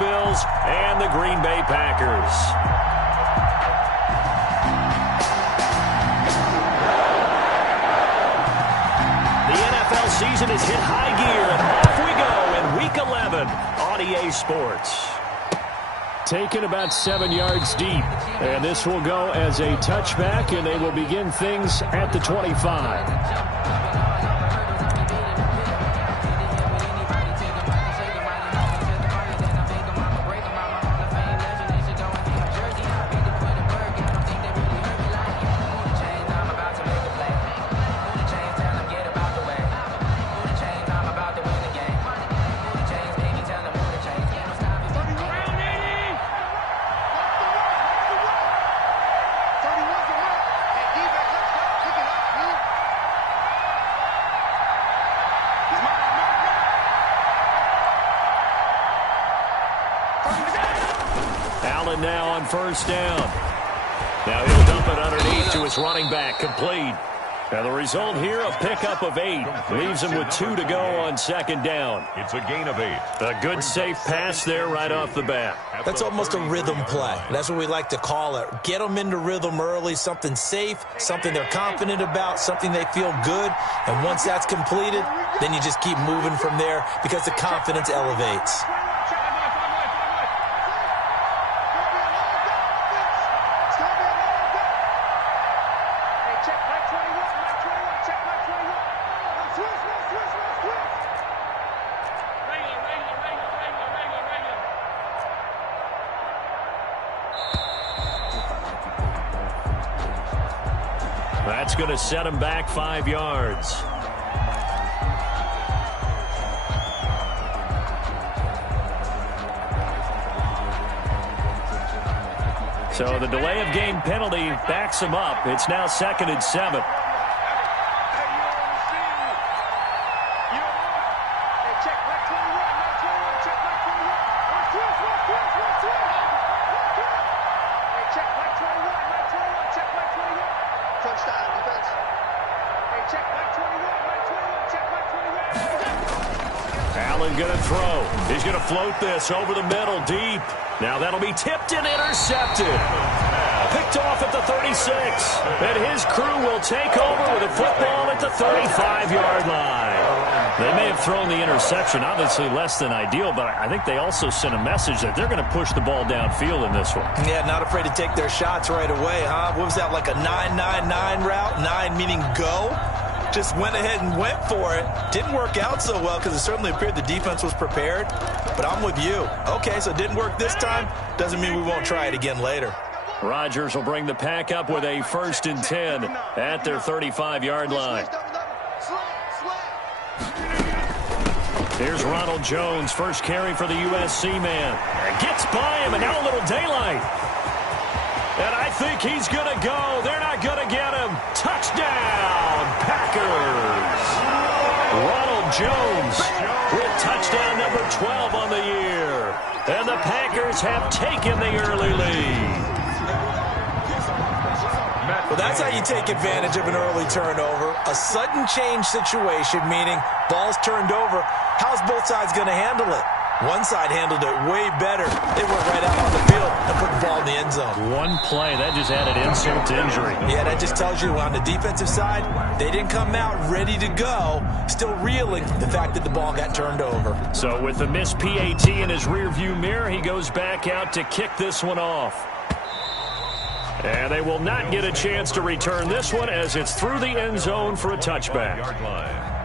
Bills and the Green Bay Packers. The NFL season has hit high gear, and off we go in Week 11 on EA Sports. Taken about 7 yards deep, and this will go as a touchback, and they will begin things at the 25. Allen now on first down. Now he'll dump it underneath to his running back, complete. Now the result here, a pickup of 8. Leaves him with 2 to go on second down. It's a gain of 8. A good, safe pass there right off the bat. That's almost a rhythm play. That's what we like to call it. Get them into rhythm early, something safe, something they're confident about, something they feel good. And once that's completed, then you just keep moving from there because the confidence elevates. That's going to set him back 5 yards. So the delay of game penalty backs him up. It's now 2nd and 7. Allen going to throw. He's going to float this over the middle, deep. Now that'll be tipped and intercepted. Picked off at the 36. And his crew will take over with a football at the 35-yard line. They may have thrown the interception, obviously less than ideal, but I think they also sent a message that they're going to push the ball downfield in this one. Yeah, not afraid to take their shots right away, huh? What was that, like a 9-9-9 route? 9 meaning go? Just went ahead and went for it. Didn't work out so well because it certainly appeared the defense was prepared. But I'm with you. Okay, so it didn't work this time. Doesn't mean we won't try it again later. Rodgers will bring the pack up with a 1st and 10 at their 35-yard line. Here's Ronald Jones, first carry for the USC man. Gets by him, and now a little daylight. And I think he's going to go. They're not going to get him. Touchdown, Packers. Ronald Jones with touchdown number 12 on the year. And the Packers have taken the early lead. Well, that's how you take advantage of an early turnover. A sudden change situation, meaning ball's turned over. How's both sides going to handle it? One side handled it way better. They went right out on the field and put the ball in the end zone. One play, that just added insult to injury. Yeah, that just tells you on the defensive side, they didn't come out ready to go, still reeling the fact that the ball got turned over. So with the missed PAT in his rearview mirror, he goes back out to kick this one off. And they will not get a chance to return this one as it's through the end zone for a touchback. Yard line.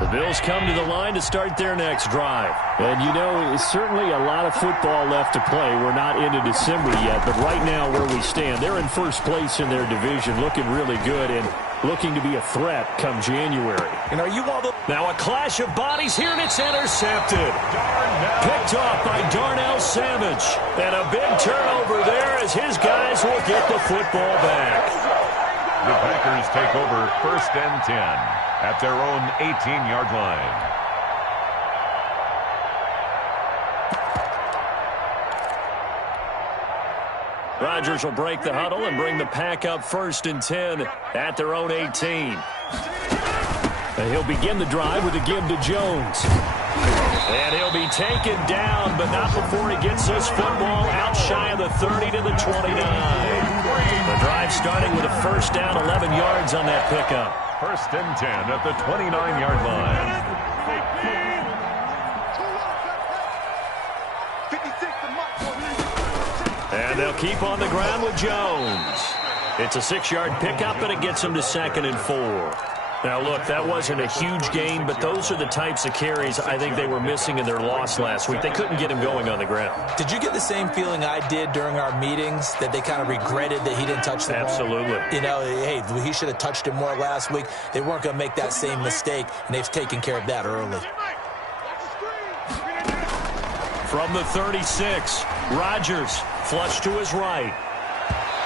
The Bills come to the line to start their next drive. And, you know, it's certainly a lot of football left to play. We're not into December yet, but right now where we stand, they're in first place in their division, looking really good and looking to be a threat come January. And are you all the... Now a clash of bodies here, and it's intercepted. Picked off by Darnell Savage. And a big turnover there as his guys will get the football back. The Packers take over 1st and 10 at their own 18-yard line. Rodgers will break the huddle and bring the Pack up 1st and 10 at their own 18. And he'll begin the drive with a give to Jones. And he'll be taken down, but not before he gets this football out shy of the 30 to the 29. The drive starting with a 1st down, 11 yards on that pickup. 1st and 10 at the 29-yard line. And they'll keep on the ground with Jones. It's a 6-yard pickup, and it gets him to 2nd and 4. Now, look, that wasn't a huge gain, but those are the types of carries I think they were missing in their loss last week. They couldn't get him going on the ground. Did you get the same feeling I did during our meetings, that they kind of regretted that he didn't touch the ball? Absolutely. You know, hey, he should have touched it more last week. They weren't going to make that same mistake, and they've taken care of that early. From the 36, Rodgers flushed to his right.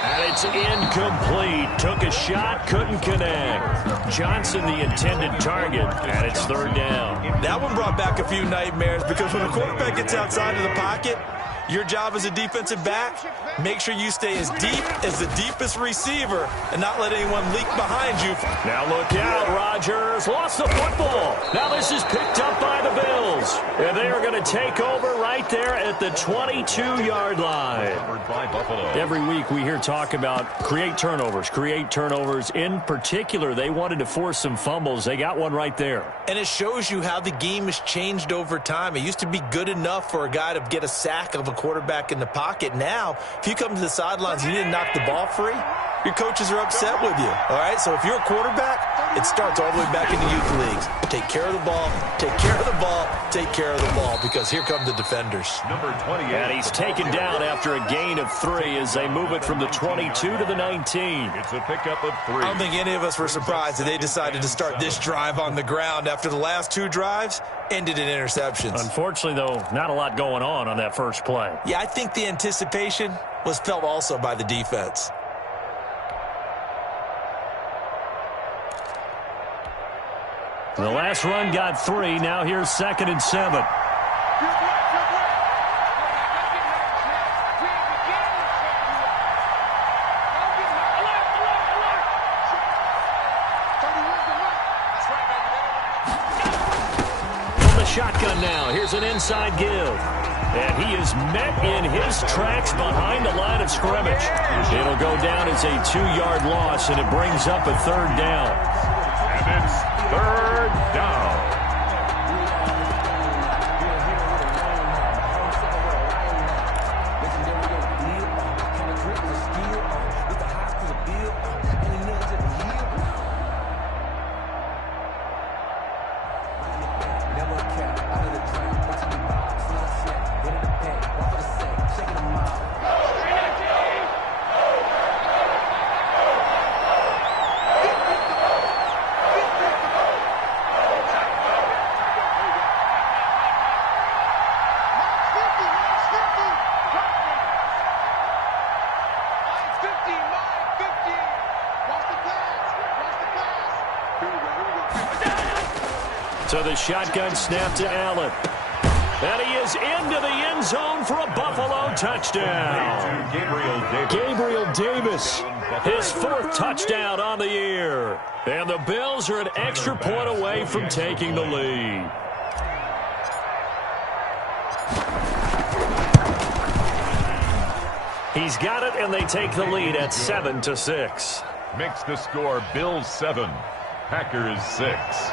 And it's incomplete. Took a shot, couldn't connect. Johnson, the intended target, and it's 3rd down. That one brought back a few nightmares because when a quarterback gets outside of the pocket, your job as a defensive back, make sure you stay as deep as the deepest receiver and not let anyone leak behind you. Now look out, Rodgers lost the football. Now this is picked up by the Bills. And they are going to take over right there at the 22-yard line. Every week we hear talk about create turnovers. In particular, they wanted to force some fumbles. They got one right there. And it shows you how the game has changed over time. It used to be good enough for a guy to get a sack of a quarterback in the pocket. Now, if you come to the sidelines and you didn't knock the ball free, your coaches are upset with you. All right, so if you're a quarterback, it starts all the way back in the youth leagues. Take care of the ball, take care of the ball, take care of the ball, because here come the defenders. Number 28. And he's taken down after a gain of 3 as they move it from the 22 to the 19. It's a pickup of 3. I don't think any of us were surprised that they decided to start this drive on the ground after the last 2 drives ended in interceptions. Unfortunately, though, not a lot going on that first play. Yeah, I think the anticipation was felt also by the defense. The last run got 3. Now here's 2nd and 7. From the shotgun now, here's an inside give. And he is met in his tracks behind the line of scrimmage. It'll go down as a 2-yard loss, and it brings up a 3rd down. And it's 3rd down. So the shotgun snap to Allen. And he is into the end zone for a Buffalo touchdown. Gabriel Davis, his 4th touchdown on the year. And the Bills are an extra point away from taking the lead. He's got it, and they take the lead at 7-6. Makes the score Bills 7, Packers 6.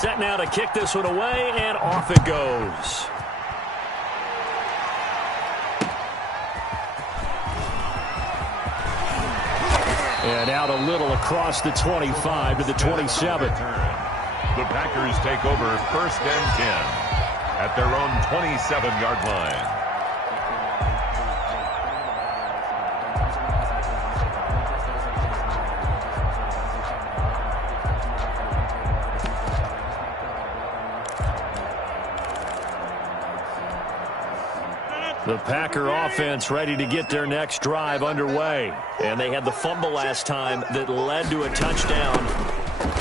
Set now to kick this one away, and off it goes. And out a little across the 25 to the 27. The Packers take over 1st and 10 at their own 27-yard line. The Packer offense ready to get their next drive underway. And they had the fumble last time that led to a touchdown.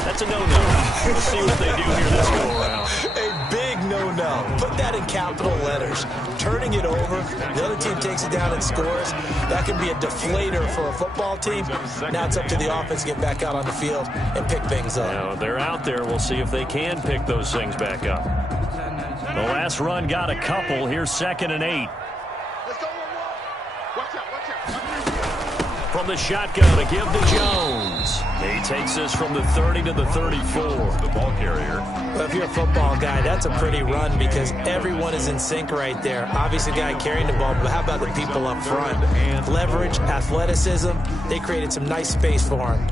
That's a no-no. We'll see what they do here this go-around. A big no-no. Put that in capital letters. Turning it over, the other team takes it down and scores. That can be a deflator for a football team. Now it's up to the offense to get back out on the field and pick things up. Now, they're out there. We'll see if they can pick those things back up. The last run got a couple. Here's 2nd and 8. From the shotgun to give to Jones. He takes this from the 30 to the 34. The ball carrier. Well, if you're a football guy, that's a pretty run because everyone is in sync right there. Obviously, the guy carrying the ball, but how about the people up front? Leverage, athleticism. They created some nice space for him.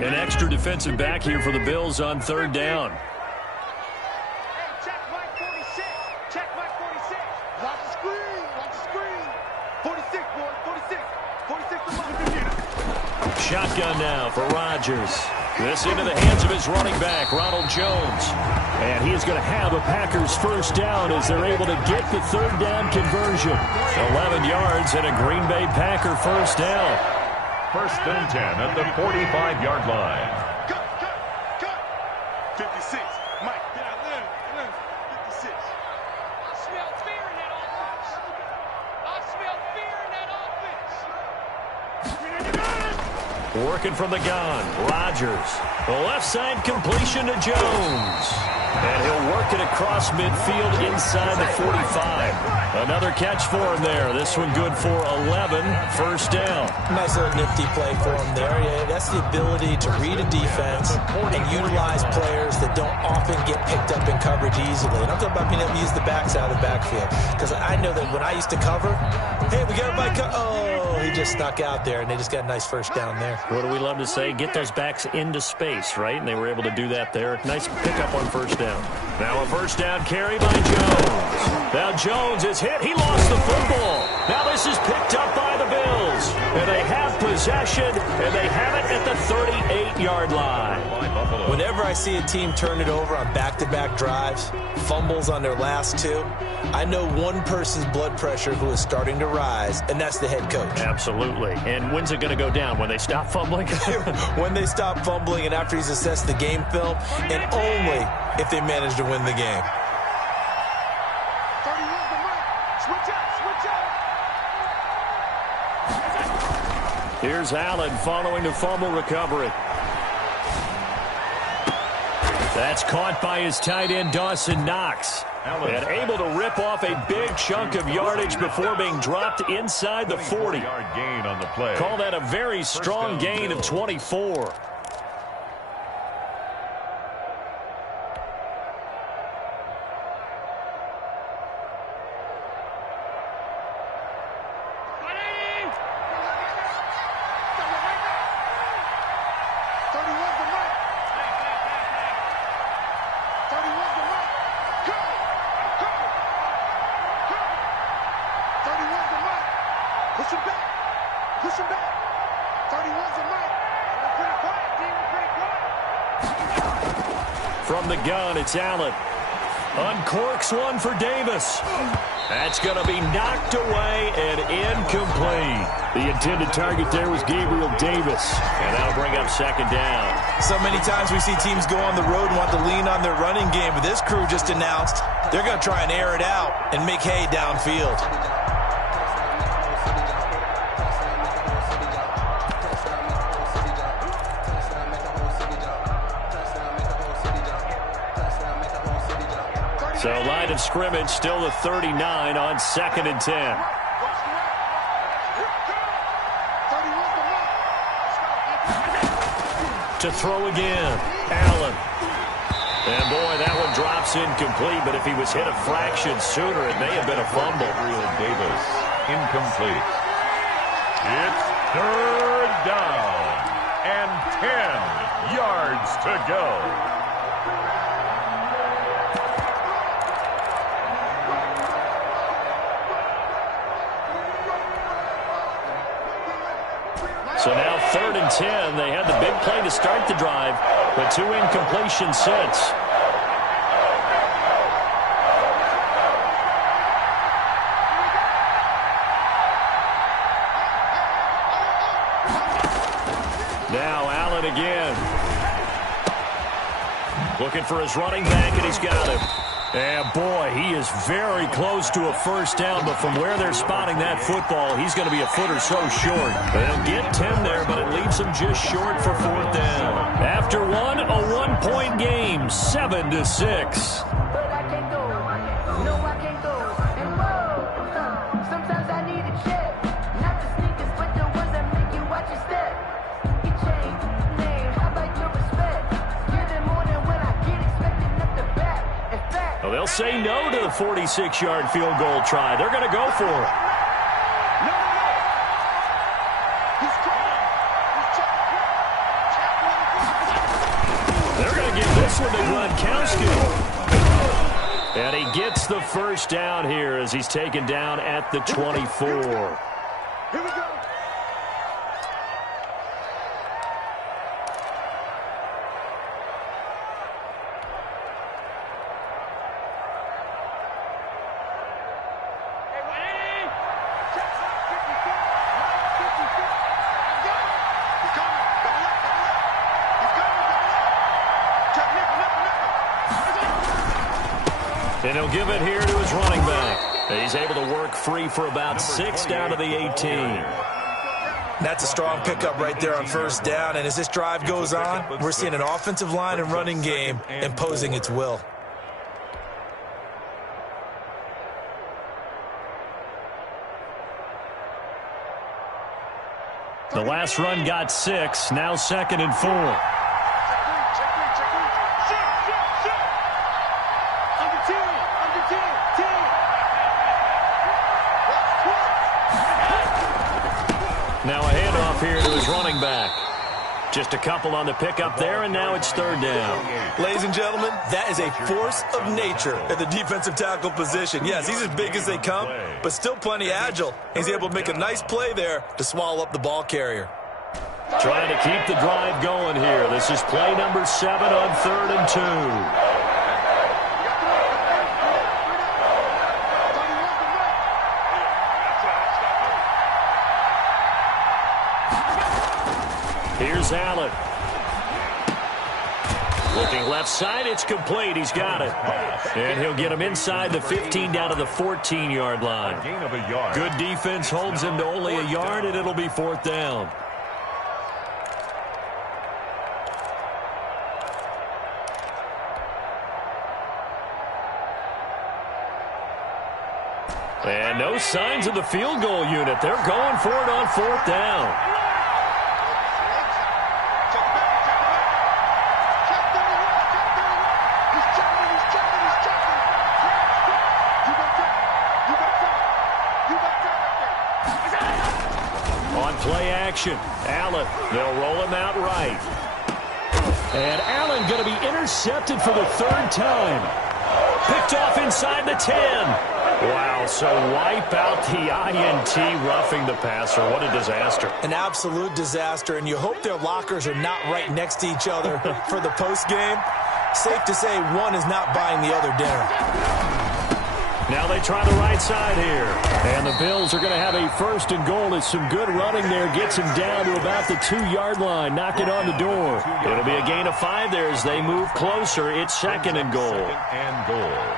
An extra defensive back here for the Bills on 3rd down. Check Mike 46. Check Mike 46. Watch the screen. Watch the screen. 46, boys. 46. 46 to Mike. Shotgun now for Rodgers. This into the hands of his running back, Ronald Jones. And he is going to have a Packers 1st down as they're able to get the 3rd down conversion. 11 yards and a Green Bay Packer 1st down. 1st and 10 at the 45-yard line. Cut. 56. Mike, get out there. 56. I smell fear in that offense. Working from the gun. Rodgers. The left side completion to Jones. And he'll work it across midfield inside the 45. Another catch for him there. This one good for 11. 1st down. Nice little nifty play for him there. Yeah, that's the ability to read a defense and utilize players that don't often get picked up in coverage easily. And I'm talking about being able to use the backside of the backfield. Because I know that when I used to cover, hey, we got everybody he just snuck out there, and they just got a nice 1st down there. What do we love to say? Get those backs into space, right? And they were able to do that there. Nice pickup on 1st down. Now a 1st down carry by Jones. Now Jones is hit. He lost the football. Now this is picked up by the Bills. And they have possession, and they have it at the 38-yard line. Whenever I see a team turn it over on back-to-back drives, fumbles on their last 2, I know one person's blood pressure who is starting to rise, and that's the head coach. Absolutely. And when's it going to go down? When they stop fumbling? When they stop fumbling and after he's assessed the game film, and only if they manage to win the game. 31's the mark. Switch up. Here's Allen following the fumble recovery. That's caught by his tight end, Dawson Knox. And able to rip off a big chunk of yardage before being dropped inside the 40. Gain on the play. Call that a very strong gain of 24. Push him back. 31's the mark. We're pretty quiet, team. We're pretty quiet. From the gun, it's Allen. Uncorks one for Davis. That's going to be knocked away and incomplete. The intended target there was Gabriel Davis. And that'll bring up 2nd down. So many times we see teams go on the road and want to lean on their running game. But this crew just announced they're going to try and air it out and make hay downfield. So line of scrimmage still the 39 on 2nd and 10. To throw again. Allen. And, boy, that one drops incomplete, but if he was hit a fraction sooner, it may have been a fumble. Gabriel Davis, incomplete. It's third down and 10 yards to go. So now 3rd and 10. They had the big play to start the drive, but 2 incompletions since. Now Allen again. Looking for his running back, and he's got him. And, boy, he is very close to a first down, but from where they're spotting that football, he's going to be a foot or so short. They'll get 10 there, but it leaves him just short for 4th down. After one, a 1-point game, 7-6. But I can't go. No, I can't go. And whoa, sometimes I need a check. Not the sneakers, but the ones that make you watch your step. You change name, how about your respect? Give them more than when I get expected at the back. In fact, Well, they'll say no to the 46-yard field goal try. They're going to go for it. No. He's trying. He's trying. They're going to give this one to Gronkowski. And he gets the first down here as he's taken down at the 24. Here we go. And he'll give it here to his running back. He's able to work free for about 6 down to the 18. That's a strong pickup right there on first down, and as this drive goes on, we're seeing an offensive line and running game imposing its will. The last run got 6, now 2nd and 4. Now a handoff here to his running back. Just a couple on the pickup there, and now it's 3rd down. Ladies and gentlemen, that is a force of nature at the defensive tackle position. Yes, he's as big as they come, but still plenty agile. He's able to make a nice play there to swallow up the ball carrier. Trying to keep the drive going here. This is play number 7 on 3rd and 2. Here's Allen. Looking left side, it's complete. He's got it. And he'll get him inside the 15 down to the 14-yard line. A gain of a yard. Good defense holds him to only a yard, and it'll be 4th down. And no signs of the field goal unit. They're going for it on 4th down. On play action, Allen. They'll roll him out right. And Allen going to be intercepted for the 3rd time. Picked off inside the 10. Wow, so wipe out the INT roughing the passer. What a disaster. An absolute disaster, and you hope their lockers are not right next to each other for the postgame. Safe to say one is not buying the other dinner. Now they try the right side here. And the Bills are going to have a 1st and goal as some good running there gets him down to about the 2-yard line. Knock it on the door. It'll be a gain of 5 there as they move closer. It's 2nd and goal. 2nd and goal.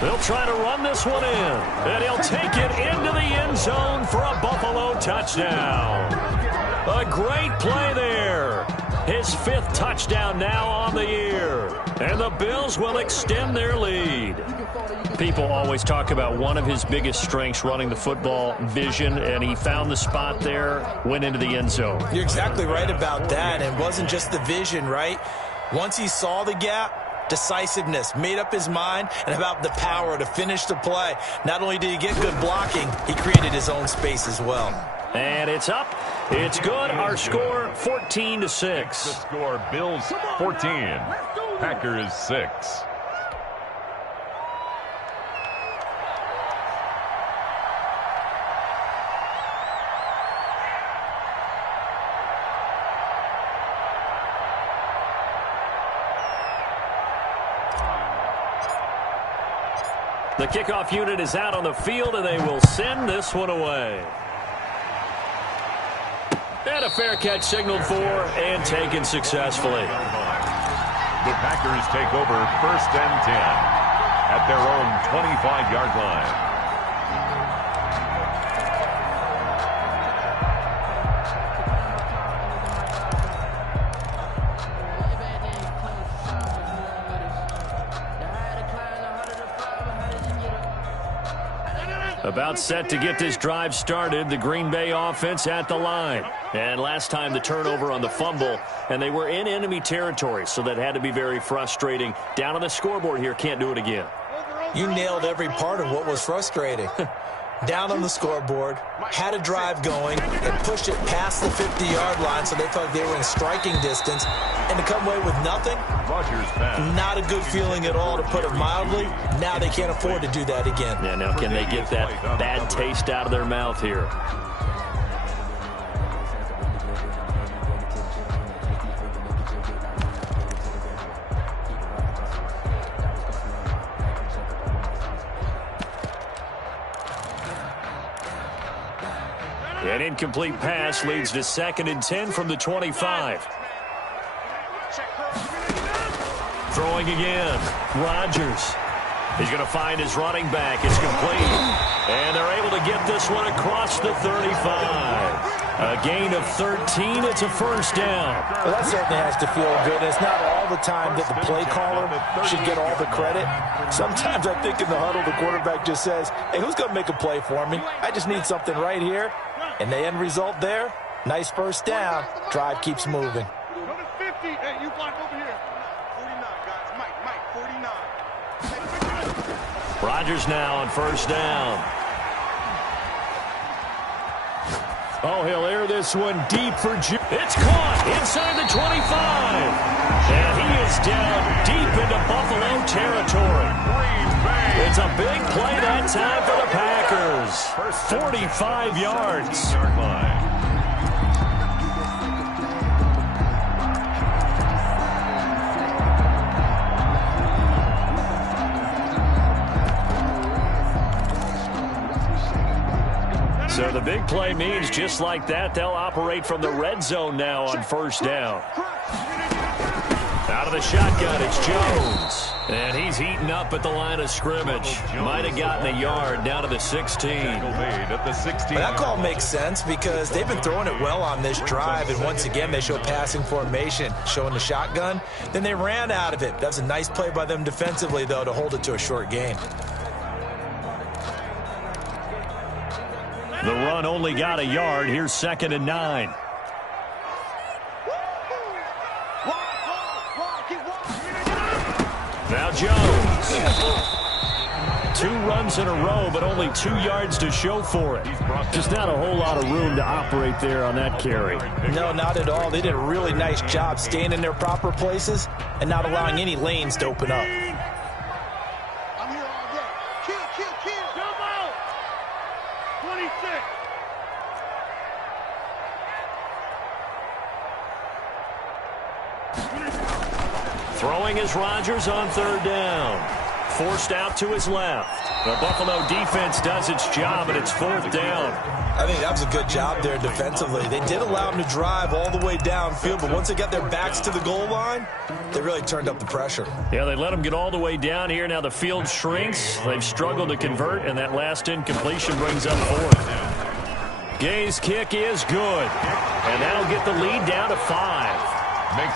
They'll try to run this one in, and he'll take it into the end zone for a Buffalo touchdown. A great play there. His 5th touchdown now on the year, and the Bills will extend their lead. People always talk about one of his biggest strengths running the football, vision, and he found the spot there, went into the end zone. You're exactly right about that. It wasn't just the vision, right? Once he saw the gap, decisiveness, made up his mind, and about the power to finish the play. Not only did he get good blocking, he created his own space as well. And it's up. It's good. Our score, 14-6. The score, Bills 14, Packers 6. The kickoff unit is out on the field, and they will send this one away. And a fair catch signaled for and taken successfully. The Packers take over 1st and 10 at their own 25-yard line. About set to get this drive started, the Green Bay offense at the line. And last time the turnover on the fumble, and they were in enemy territory, so that had to be very frustrating. Down on the scoreboard here, can't do it again. You nailed every part of what was frustrating. Down on the scoreboard, had a drive going, and pushed it past the 50-yard line so they felt like they were in striking distance. And to come away with nothing, not a good feeling at all, to put it mildly. Now they can't afford to do that again. Yeah, now can they get that bad taste out of their mouth here? An incomplete pass leads to 2nd and 10 from the 25. Throwing again. Rodgers. He's going to find his running back. It's complete. And they're able to get this one across the 35. A gain of 13. It's a first down. Well, that certainly has to feel good. It's not all the time that the play caller should get all the credit. Sometimes I think in the huddle, the quarterback just says, hey, who's going to make a play for me? I just need something right here. And the end result there, nice first down. Drive keeps moving. Go to 50. Hey, you block over here. 49, guys. Mike, 49. Rodgers now on first down. Oh, he'll air this one deep for Jude. It's caught inside the 25. And he is down deep into Buffalo territory. It's a big play that time for the Packers. 45 yards. So the big play means just like that, they'll operate from the red zone now on first down. Out of the shotgun, it's Jones. And he's heating up at the line of scrimmage. Might have gotten a yard down to the 16. That call makes sense because they've been throwing it well on this drive. And once again, they show passing formation, showing the shotgun. Then they ran out of it. That's a nice play by them defensively, though, to hold it to a short gain. The run only got a yard. Here's 2nd and 9. Now Jones. 2 runs in a row, but only 2 yards to show for it. Just not a whole lot of room to operate there on that carry. No, not at all. They did a really nice job staying in their proper places and not allowing any lanes to open up. I'm here all day. Kill. Come out. 26. Throwing is Rodgers on 3rd down. forced out to his left. The Buffalo defense does its job, and it's 4th down. I think that was a good job there defensively. They did allow him to drive all the way downfield, but once they got their backs to the goal line, they really turned up the pressure. Yeah, they let him get all the way down here. Now the field shrinks. They've struggled to convert, and that last incompletion brings up 4th. Gay's kick is good, and that'll get the lead down to 5.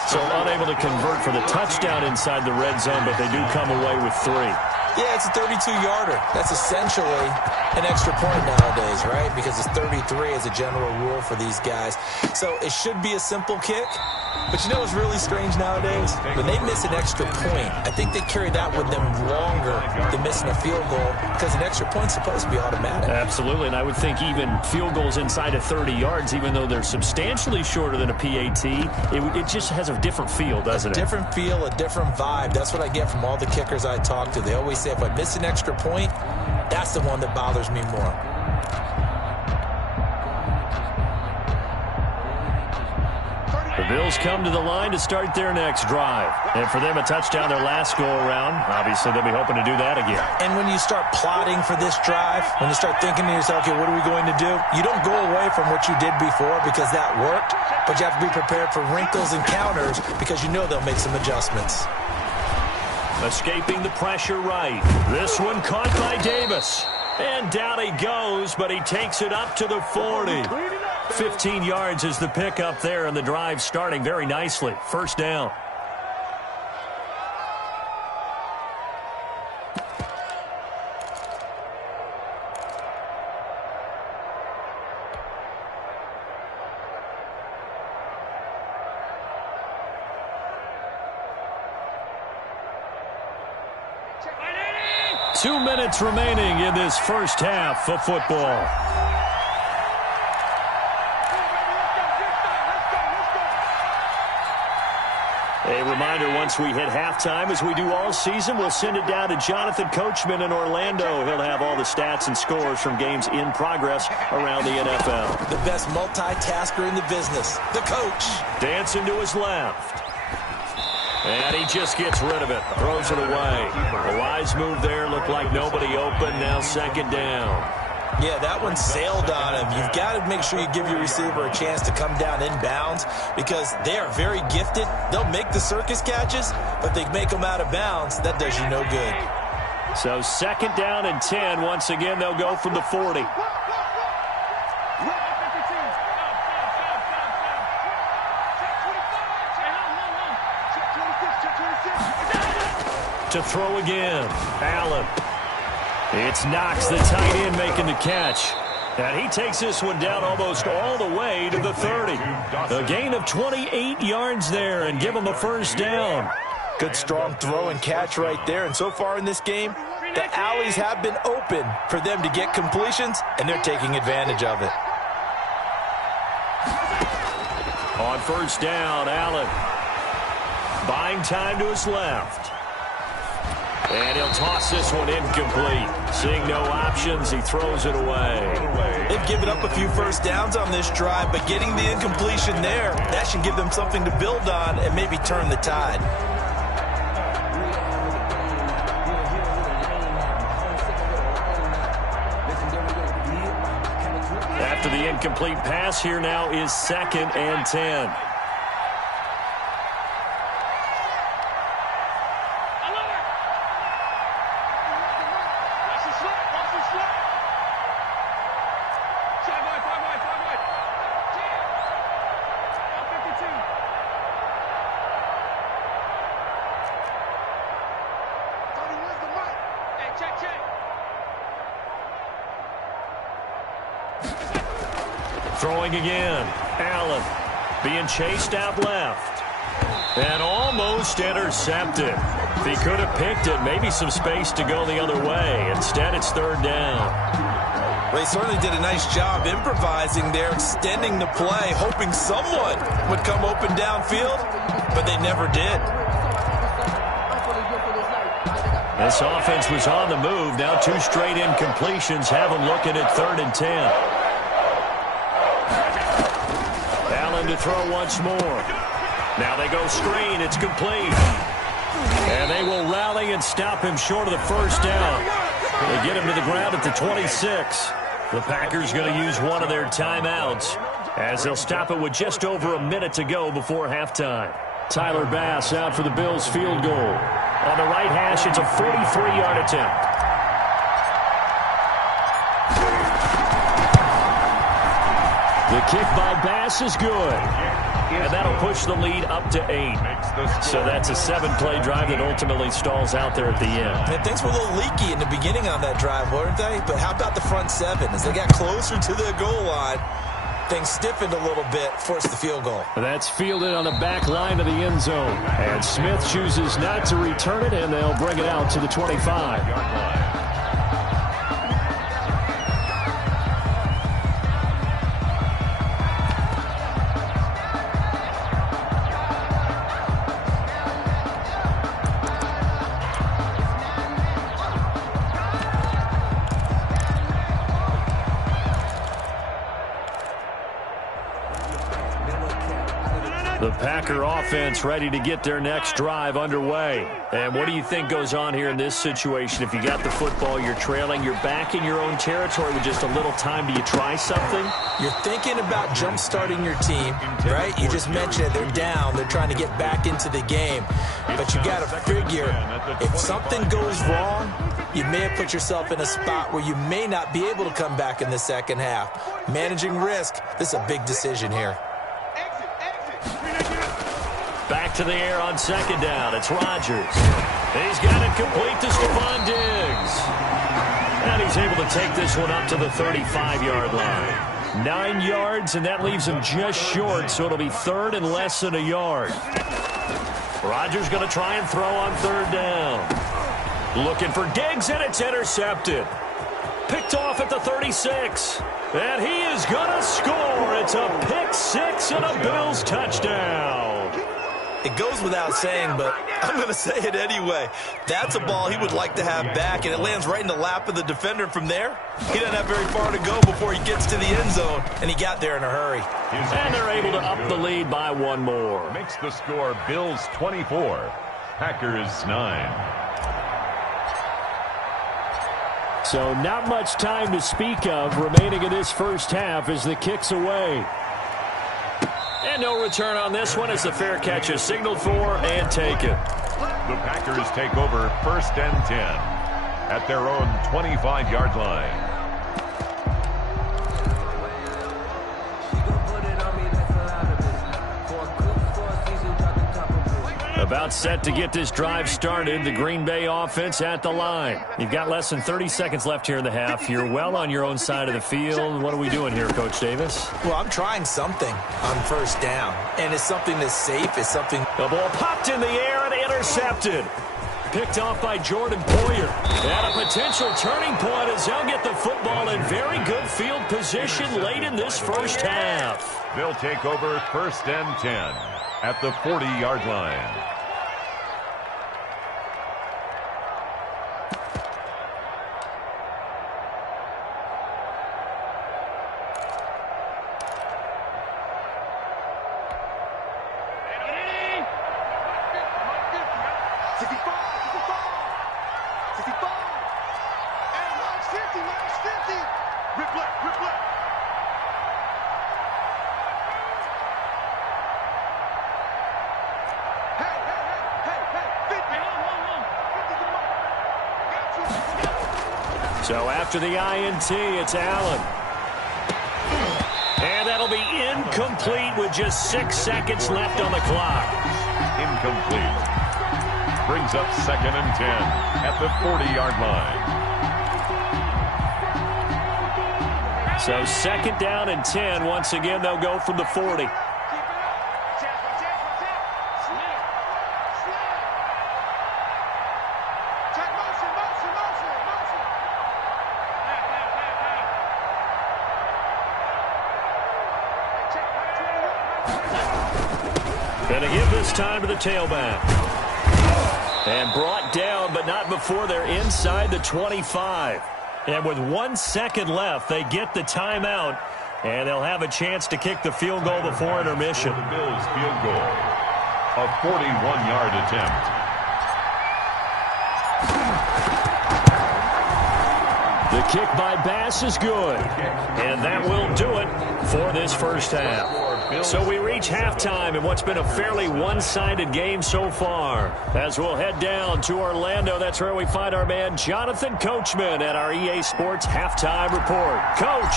So unable to convert for the touchdown inside the red zone, but they do come away with 3. Yeah, it's a 32-yarder. That's essentially an extra point nowadays, right? Because it's 33 as a general rule for these guys. So it should be a simple kick. But you know what's really strange nowadays? When they miss an extra point, I think they carry that with them longer than missing a field goal because an extra point's supposed to be automatic. Absolutely, and I would think even field goals inside of 30 yards, even though they're substantially shorter than a PAT, it just has a different feel, doesn't it? A different feel, a different vibe. That's what I get from all the kickers I talk to. They always say if I miss an extra point, that's the one that bothers me more. The Bills come to the line to start their next drive. And for them, a touchdown their last go-around. Obviously, they'll be hoping to do that again. And when you start plotting for this drive, when you start thinking to yourself, okay, what are we going to do? You don't go away from what you did before because that worked, but you have to be prepared for wrinkles and counters because you know they'll make some adjustments. Escaping the pressure right. This one caught by Davis. And down he goes, but he takes it up to the 40. 15 yards is the pickup there, and the drive starting very nicely. 1st down. Two minutes remaining in this first half of football. A reminder, once we hit halftime, as we do all season, we'll send it down to Jonathan Coachman in Orlando. He'll have all the stats and scores from games in progress around the NFL. The best multitasker in the business, the coach. Dancing to his left. And he just gets rid of it, throws it away. A wise move there, looked like nobody open, now 2nd down. Yeah, that one sailed on him. You've got to make sure you give your receiver a chance to come down inbounds because they are very gifted. They'll make the circus catches, but they make them out of bounds. That does you no good. So 2nd down and 10. Once again, they'll go from the 40. To throw again. Allen. It's Knox, the tight end, making the catch. And he takes this one down almost all the way to the 30. A gain of 28 yards there and give him a 1st down. Good strong throw and catch right there. And so far in this game, the alleys have been open for them to get completions, and they're taking advantage of it. On 1st down, Allen. Buying time to his left. And he'll toss this one incomplete. Seeing no options, he throws it away. They've given up a few 1st downs on this drive, but getting the incompletion there, that should give them something to build on and maybe turn the tide. After the incomplete pass, here now is 2nd and 10. Throwing again. Allen being chased out left. And almost intercepted. If he could have picked it, maybe some space to go the other way. Instead, it's 3rd down. Well, he certainly did a nice job improvising there, extending the play, hoping someone would come open downfield, but they never did. This offense was on the move. Now 2 straight incompletions have them looking at 3rd and 10. Allen to throw once more. Now they go screen. It's complete. And they will rally and stop him short of the first down. They get him to the ground at the 26. The Packers going to use one of their timeouts as they'll stop it with just over a minute to go before halftime. Tyler Bass out for the Bills field goal. On the right hash, it's a 43-yard attempt. The kick by Bass is good. And that'll push the lead up to 8. So that's a 7-play drive that ultimately stalls out there at the end. And things were a little leaky in the beginning on that drive, weren't they? But how about the front 7? As they got closer to the goal line, things stiffened a little bit, forced the field goal. That's fielded on the back line of the end zone. And Smith chooses not to return it, and they'll bring it out to the 25-yard line. The Packer offense ready to get their next drive underway. And what do you think goes on here in this situation? If you got the football, you're trailing, you're back in your own territory with just a little time. Do you try something? You're thinking about jump-starting your team, right? You just mentioned it. They're down. They're trying to get back into the game. But you got to figure, if something goes wrong, you may have put yourself in a spot where you may not be able to come back in the second half. Managing risk, this is a big decision here. Back to the air on second down. It's Rodgers. He's got it complete to Stephon Diggs. And he's able to take this one up to the 35-yard line. 9 yards, and that leaves him just short, so it'll be third and less than a yard. Rodgers going to try and throw on third down. Looking for Diggs, and it's intercepted. Picked off at the 36. And he is going to score. It's a pick six and a Bills touchdown. It goes without saying, but I'm going to say it anyway. That's a ball he would like to have back, and it lands right in the lap of the defender from there. He doesn't have very far to go before he gets to the end zone, and he got there in a hurry. And they're able to up the lead by one more. Makes the score Bills 24, Packers 9. So not much time to speak of remaining in this first half as the kick's away. And no return on this one as the fair catch is signaled for and taken. The Packers take over first and 10 at their own 25-yard line. About set to get this drive started. The Green Bay offense at the line. You've got less than 30 seconds left here in the half. You're well on your own side of the field. What are we doing here, Coach Davis? Well, I'm trying something on first down, and it's something that's safe. It's something. The ball popped in the air and intercepted. Picked off by Jordan Poyer. And a potential turning point as they'll get the football in very good field position late in this first half. They'll take over first and 10 at the 40-yard line. So after the INT, it's Allen. And that'll be incomplete with just 6 seconds left on the clock. Incomplete. Brings up second and 10 at the 40-yard line. So second down and 10. Once again, they'll go from the 40. Going to give this time to the tailback. And brought down, but not before they're inside the 25. And with 1 second left, they get the timeout. And they'll have a chance to kick the field goal before intermission. The Bills field goal. A 41-yard attempt. The kick by Bass is good. And that will do it for this first half. So we reach halftime in what's been a fairly one-sided game so far. As we'll head down to Orlando, that's where we find our man Jonathan Coachman at our EA Sports Halftime Report. Coach.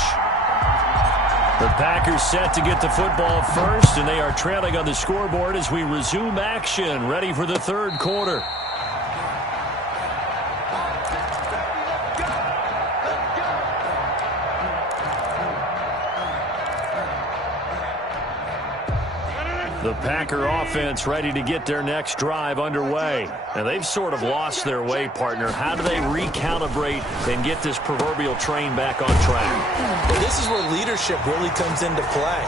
The Packers set to get the football first, and they are trailing on the scoreboard as we resume action, ready for the third quarter. The Packer offense ready to get their next drive underway. And they've sort of lost their way, partner. How do they recalibrate and get this proverbial train back on track? Well, this is where leadership really comes into play.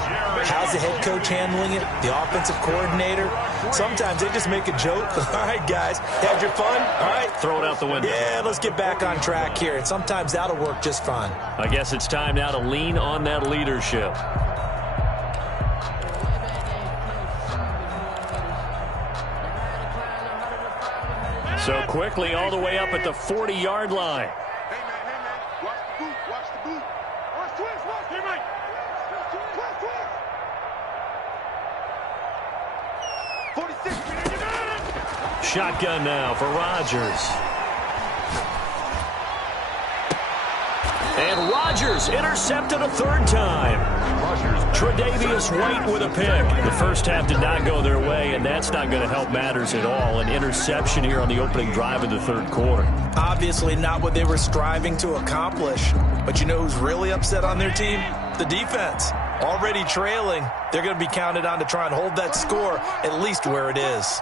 How's the head coach handling it? The offensive coordinator? Sometimes they just make a joke. All right, guys, had your fun? All right. Throw it out the window. Yeah, let's get back on track here. And sometimes that'll work just fine. I guess it's time now to lean on that leadership. So quickly all the way up at the 40-yard line. Hey, man. Watch the boot. Watch the boot. Watch twist. Watch. Hey, Mike. Twist. 46. Shotgun now for Rodgers. And Rodgers intercepted a third time. Tre'Davious White with a pick. The first half did not go their way, and that's not going to help matters at all. An interception here on the opening drive of the third quarter. Obviously not what they were striving to accomplish. But you know who's really upset on their team? The defense. Already trailing. They're going to be counted on to try and hold that score at least where it is.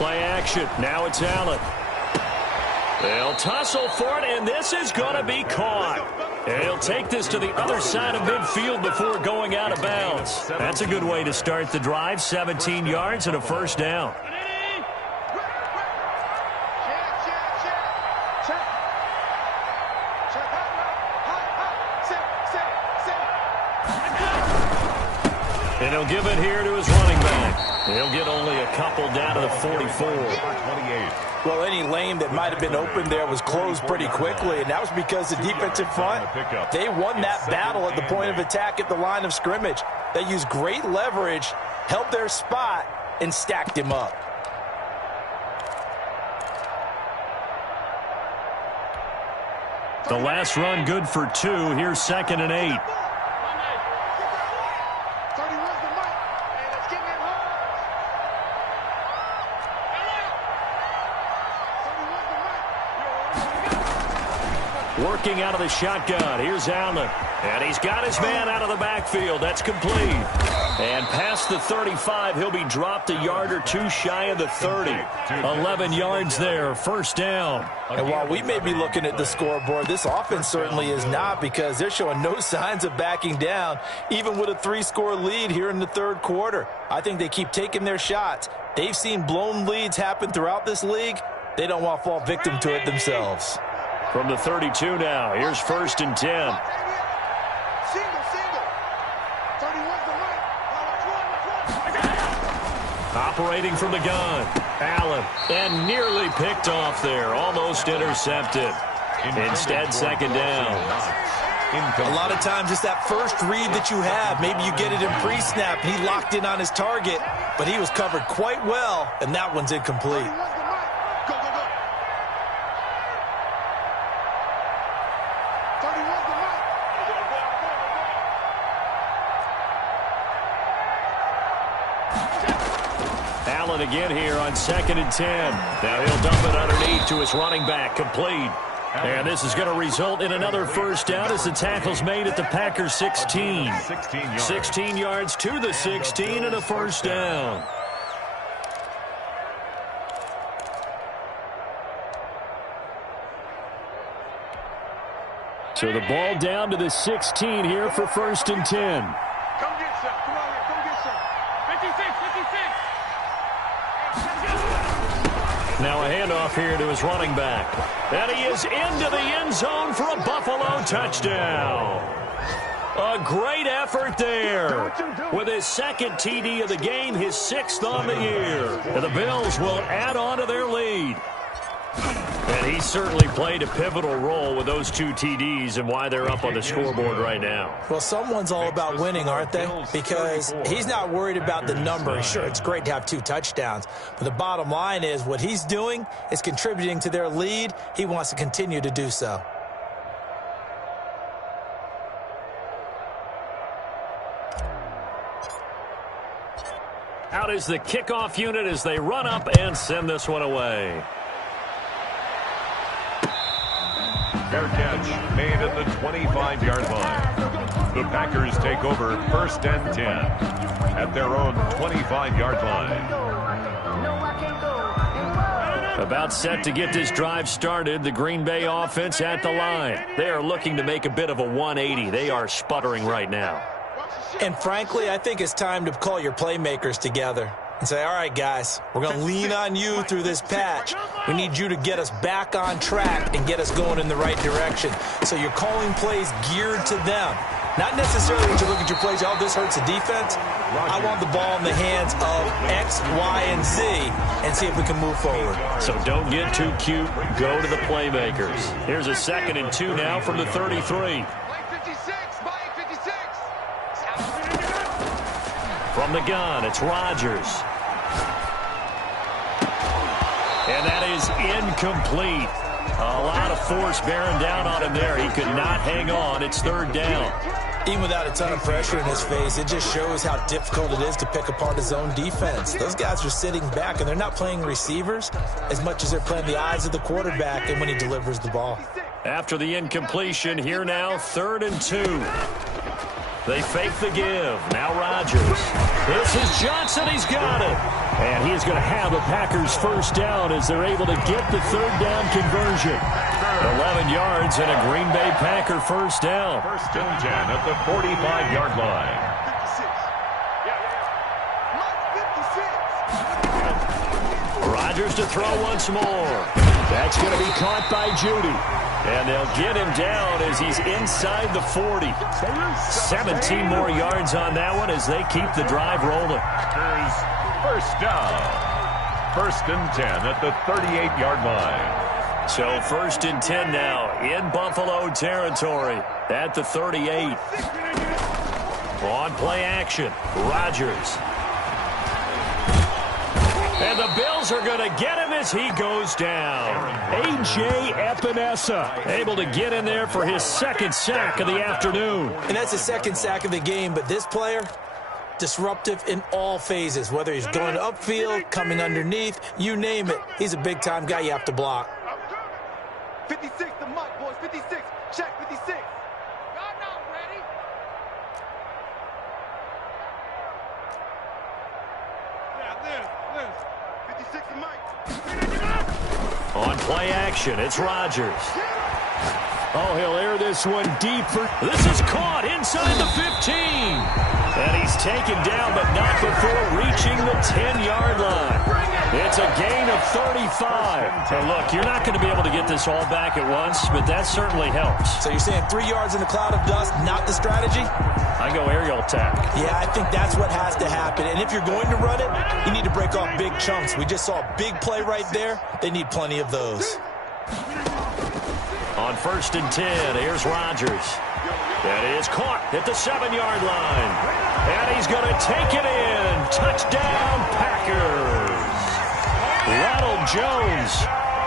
Play action. Now it's Allen. They'll tussle for it, and this is going to be caught. And he'll take this to the other side of midfield before going out of bounds. That's a good way to start the drive. 17 yards and a first down. And he'll give it here to his running back. He'll get only a couple down to the 44. Well, any lane that might have been open there was closed pretty quickly, and that was because the defensive front, they won that battle at the point of attack at the line of scrimmage. They used great leverage, held their spot, and stacked him up. The last run good for 2. Here's 2nd and 8. Working out of the shotgun. Here's Allen. And he's got his man out of the backfield. That's complete. And past the 35, he'll be dropped a yard or two shy of the 30. 11 yards there. First down. And while we may be looking at the scoreboard, this offense certainly is not, because they're showing no signs of backing down, even with a 3-score lead here in the third quarter. I think they keep taking their shots. They've seen blown leads happen throughout this league. They don't want to fall victim to it themselves. From the 32 now, here's 1st and 10. Operating from the gun, Allen, and nearly picked off there, almost intercepted. Instead, 2nd down. A lot of times it's that first read that you have. Maybe you get it in pre-snap. He locked in on his target, but he was covered quite well, and that one's incomplete. Allen again here on 2nd and 10. Now he'll dump it underneath to his running back, complete. And this is going to result in another first down as the tackle's made at the Packers 16. 16 yards to the 16 and a first down. So the ball down to the 16 here for 1st and 10. Come get some. Come on here. Come get some. 56, 56. Now a handoff here to his running back. And he is into the end zone for a Buffalo touchdown. A great effort there. With his second TD of the game, his 6th on the year. And the Bills will add on to their lead. And he certainly played a pivotal role with those 2 TDs and why they're up on the scoreboard right now. Well, someone's all about winning, aren't they? Because he's not worried about the number. Sure, it's great to have 2 touchdowns. But the bottom line is what he's doing is contributing to their lead. He wants to continue to do so. Out is the kickoff unit as they run up and send this one away. Fair catch made at the 25-yard line. The Packers take over 1st and 10 at their own 25-yard line. About set to get this drive started, the Green Bay offense at the line. They are looking to make a bit of a 180. They are sputtering right now. And frankly, I think it's time to call your playmakers together and say, all right, guys, we're going to lean on you through this patch. We need you to get us back on track and get us going in the right direction. So you're calling plays geared to them. Not necessarily when you look at your plays, oh, this hurts the defense. I want the ball in the hands of X, Y, and Z and see if we can move forward. So don't get too cute. Go to the playmakers. Here's a 2nd and 2 now from the 33. From the gun, it's Rodgers. And that is incomplete. A lot of force bearing down on him there. He could not hang on. It's 3rd down. Even without a ton of pressure in his face, it just shows how difficult it is to pick apart his own defense. Those guys are sitting back, and they're not playing receivers as much as they're playing the eyes of the quarterback and when he delivers the ball. After the incompletion, here now, 3rd and 2. They fake the give. Now Rodgers. This is Johnson. He's got it. And he is going to have a Packers 1st down as they're able to get the 3rd down conversion. 11 yards and a Green Bay Packer 1st down. 1st and 10 at the 45-yard line. 56. Rodgers to throw once more. That's going to be caught by Judy. And they'll get him down as he's inside the 40. 17 more yards on that one as they keep the drive rolling. Packers 1st down. 1st and 10 at the 38-yard line. So 1st and 10 now in Buffalo territory at the 38. On play action, Rodgers. And the Bills are going to get him as he goes down. A.J. Epinesa able to get in there for his 2nd sack of the afternoon. And that's his 2nd sack of the game, but this player, disruptive in all phases, whether he's going upfield, coming underneath, you name it. He's a big-time guy you have to block. 56, the mic, boys. 56. Check 56. Y'all not ready. Yeah, this. 56, the mic. On play action, it's Rodgers. Oh, he'll air this one deep for... This is caught inside the 15. And he's taken down, but not before reaching the 10-yard line. It's a gain of 35. And look, you're not going to be able to get this all back at once, but that certainly helps. So you're saying 3 yards in a cloud of dust, not the strategy? I go aerial attack. Yeah, I think that's what has to happen. And if you're going to run it, you need to break off big chunks. We just saw a big play right there. They need plenty of those. On 1st and 10, here's Rodgers. That is caught at the 7-yard line. And he's going to take it in. Touchdown, Packers. Ronald Jones.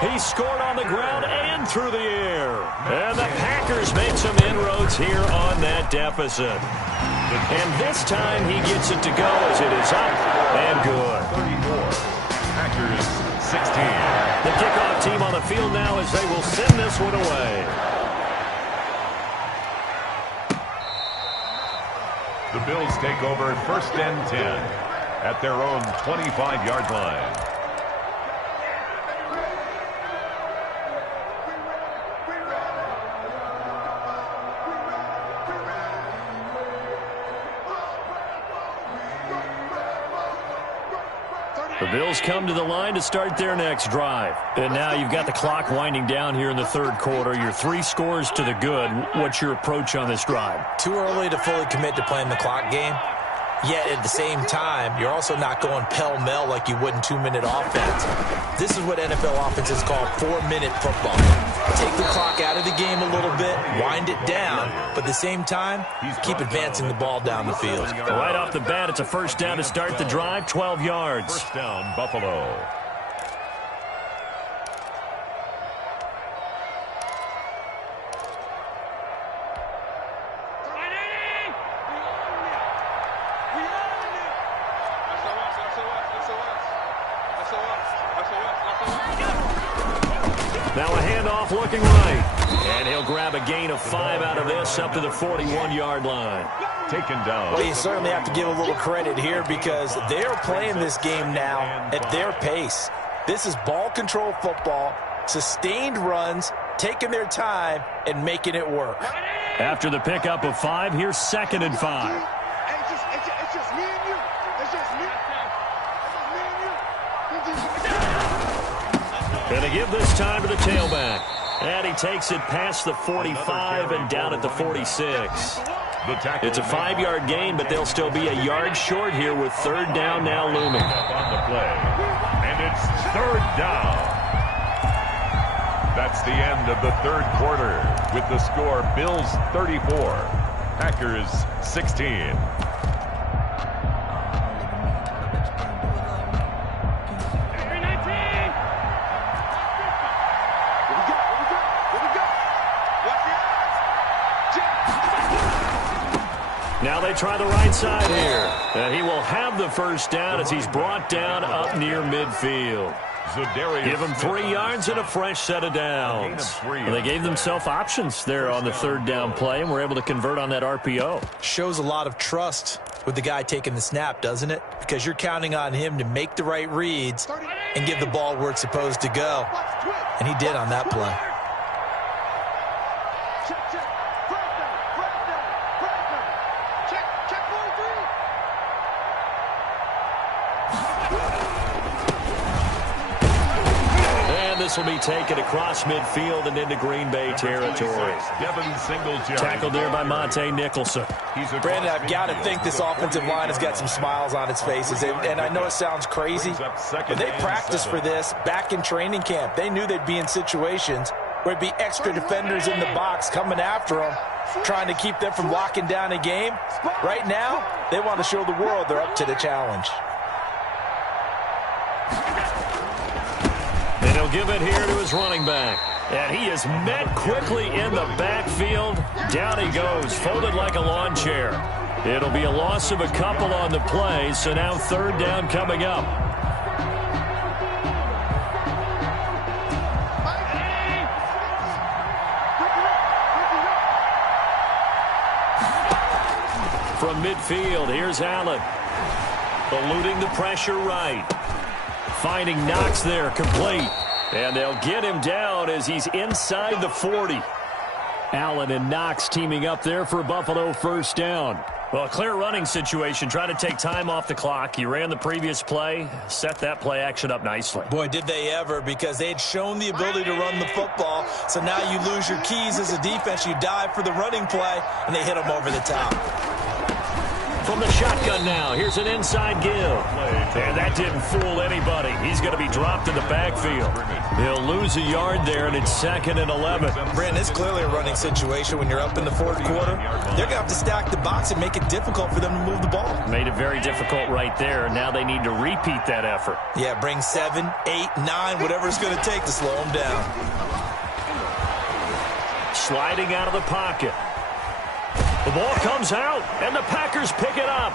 He scored on the ground and through the air. And the Packers make some inroads here on that deficit. And this time he gets it to go as it is up and good. 34. Packers 16. The kickoff team on the field now as they will send this one away. The Bills take over 1st and 10 at their own 25-yard line. The Bills come to the line to start their next drive. And now you've got the clock winding down here in the third quarter. You're 3 scores to the good. What's your approach on this drive? Too early to fully commit to playing the clock game. Yet at the same time, you're also not going pell-mell like you would in 2-minute offense. This is what NFL offenses call 4-minute football. Take the clock out of the game a little bit, wind it down, but at the same time, keep advancing the ball down the field. Right off the bat, it's a first down to start the drive, 12 yards. First down, Buffalo. Now a handoff looking right. And he'll grab a gain of 5 out of this up to the 41-yard line. Taken down. Well, you certainly have to give a little credit here because they're playing this game now at their pace. This is ball control football, sustained runs, taking their time, and making it work. After the pickup of 5, here's 2nd and 5. It's just me and you. It's just me. Gonna give this time to the tailback. And he takes it past the 45 and down at the 46. It's a 5-yard gain, but they'll still be a yard short here with 3rd down now looming. On the play. And it's 3rd down. That's the end of the 3rd quarter with the score Bills 34, Packers 16. Now they try the right side here. And he will have the first down as he's brought down up near midfield. Give him 3 yards and a fresh set of downs. And they gave themselves options there on the 3rd down play and were able to convert on that RPO. Shows a lot of trust with the guy taking the snap, doesn't it? Because you're counting on him to make the right reads and give the ball where it's supposed to go. And he did on that play. This will be taken across midfield and into Green Bay territory. Tackled there by Monte Nicholson. Brandon, I've got to think this offensive line has got some smiles on its faces. And I know it sounds crazy, but they practiced for this back in training camp. They knew they'd be in situations where it'd be extra defenders in the box coming after them, trying to keep them from locking down a game. Right now, they want to show the world they're up to the challenge. And he'll give it here to his running back. And he is met quickly in the backfield. Down he goes, folded like a lawn chair. It'll be a loss of a couple on the play, so now 3rd down coming up. From midfield, here's Allen. Eluding the pressure right. Finding Knox there, complete. And they'll get him down as he's inside the 40. Allen and Knox teaming up there for Buffalo 1st down. Well, a clear running situation. Try to take time off the clock. You ran the previous play, set that play action up nicely. Boy, did they ever, because they had shown the ability to run the football. So now you lose your keys as a defense. You dive for the running play, and they hit them over the top. From the shotgun now, here's an inside give. And that didn't fool anybody. He's going to be dropped in the backfield. He'll lose a yard there, and it's 2nd and 11. Brandon, it's clearly a running situation when you're up in the 4th quarter. They're going to have to stack the box and make it difficult for them to move the ball. Made it very difficult right there. Now they need to repeat that effort. Yeah, bring 7, 8, 9, whatever it's going to take to slow them down. Sliding out of the pocket. The ball comes out, and the Packers pick it up.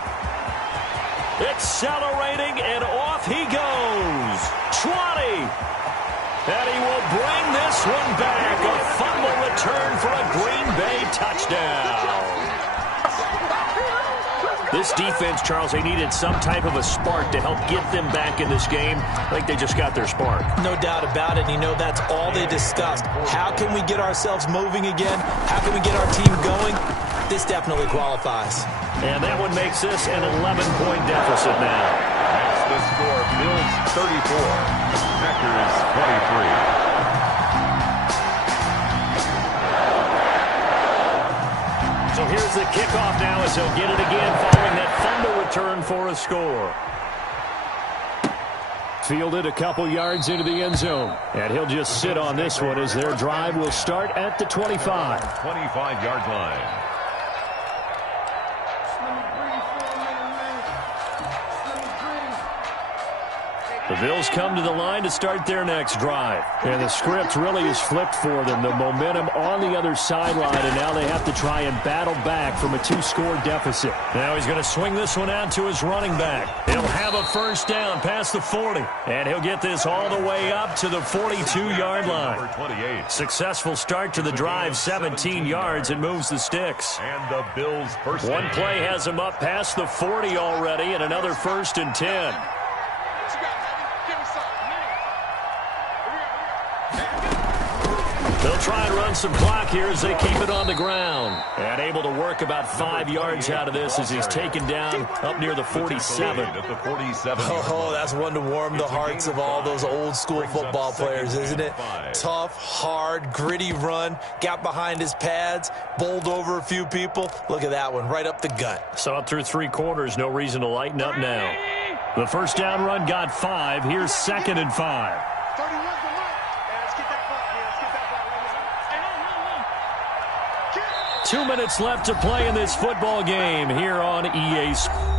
Accelerating, and off he goes. 20. And he will bring this one back. A fumble return for a Green Bay touchdown. This defense, Charles, they needed some type of a spark to help get them back in this game. I think they just got their spark. No doubt about it. And you know that's all they discussed. How can we get ourselves moving again? How can we get our team going? This definitely qualifies. And that one makes this an 11-point deficit now. The score, Bills 34, Packers 23. So here's the kickoff now as he'll get it again following that fumble return for a score. Fielded a couple yards into the end zone. And he'll just sit on this one as their drive will start at the 25. 25-yard line. The Bills come to the line to start their next drive. And the script really is flipped for them. The momentum on the other sideline, and now they have to try and battle back from a 2-score deficit. Now he's going to swing this one out to his running back. He'll have a first down past the 40. And he'll get this all the way up to the 42-yard line. Successful start to the drive, 17 yards, and moves the sticks. And the Bills first. One play has him up past the 40 already, and another 1st and 10. They'll try and run some clock here as they keep it on the ground. And able to work about 5 yards out of this as he's taken down up near the 47. Oh, that's one to warm the hearts of all those old-school football players, isn't it? Tough, hard, gritty run. Got behind his pads, bowled over a few people. Look at that one, right up the gut. Saw it through 3 quarters. No reason to lighten up now. The first down run got 5. Here's 2nd and 5. 2 minutes left to play in this football game here on EA Sports.